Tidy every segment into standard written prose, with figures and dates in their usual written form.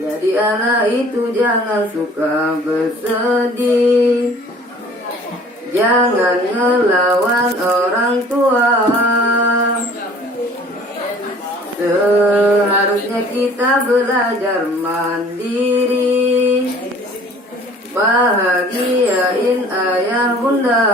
Jadi anak itu jangan suka bersedih, jangan ngelawan orang tua. Seharusnya kita belajar mandiri, bahagiain ayah bunda.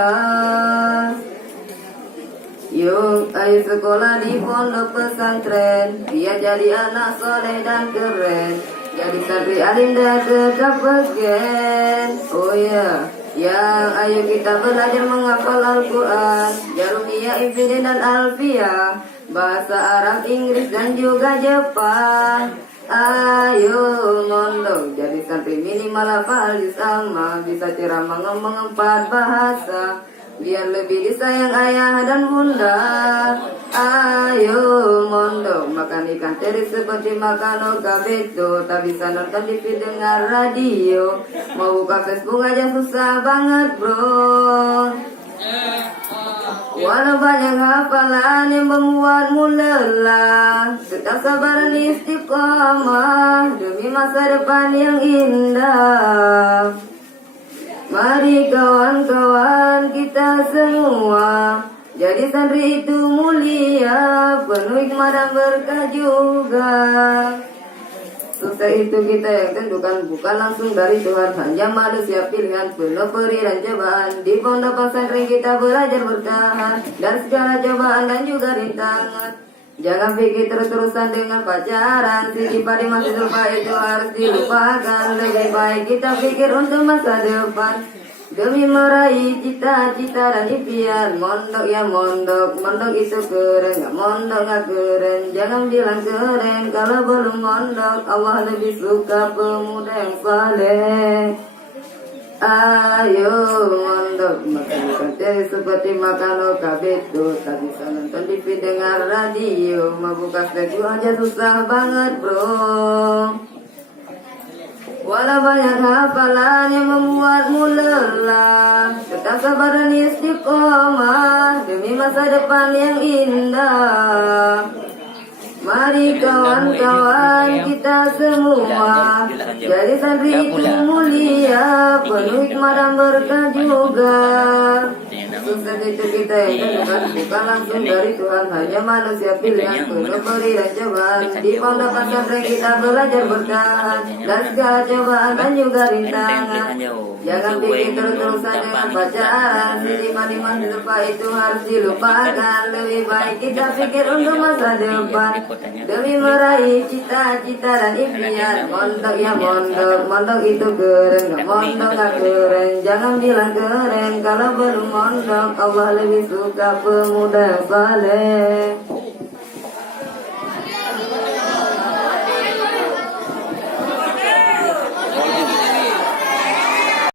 Yuk ayo sekolah di pondok pesantren, biar jadi anak soleh dan keren, jadi santri alim dan tetap begen. Oh ya, yang ayo kita belajar menghafal Al-Quran, Jarumiyah, Ibtidai dan Alfiyah, bahasa Arab, Inggris dan juga Jepang. Ayo mondok jadi santri minimal hafal juz amma, bisa ceramah ngomong 4 bahasa, biar lebih disayang ayah dan bunda. Ayo mondok makan ikan teri seperti makan okabeto, tak bisa nonton TV dengar radio, mau buka Facebook aja susah banget bro. Walau banyak hafalan yang membuatmu lelah, tetap sabar dan istiqomah demi masa depan yang indah. Mari kawan-kawan kita semua jadi santri itu mulia, penuh hikmah dan berkah juga. Sukses itu kita yang tentukan, bukan langsung dari Tuhan, hanya manusia pilihan penuh peri dan cobaan. Di pondok pesantren kita belajar bertahan dan segala cobaan dan juga rintangan. Jangan pikir terus-terusan dengan pacaran, sisi padi masih lupa itu harus dilupakan. Lebih baik kita pikir untuk masa depan, demi meraih cita-cita dan impian. Mondok ya mondok, mondok itu keren, gak mondok gak keren. Jangan bilang keren kalau belum mondok, Allah lebih suka pemuda yang saleh. Ayo mondok makan ikan teri seperti makan okabeto, tak bisa nonton TV dengar radio, mau buka Facebook aja susah banget bro. Walau banyak hafalan yang membuatmu lelah, tetap sabar dan istiqomah demi masa depan yang indah. Mari kawan-kawan kita semua jadi santri itu mulia, penuh hikmah dan berkah juga. Sukses itu kita yang tentukan, bukan langsung dari Tuhan, hanya manusia pilihan penuh peri dan cobaan. Di pondok pesantren kita belajar bertahan dan segala cobaan dan juga rintangan. Jangan pikir terus-terusan dengan pacaran, sisi maniman lupa itu harus dilupakan. Lebih baik kita pikir untuk masa depan, demi meraih cita-cita dan impian. Mondok ya mondok, mondok itu keren, gak mondok gak keren. Jangan bilang keren kalau belum mondok, Allah lebih suka pemuda yang saleh.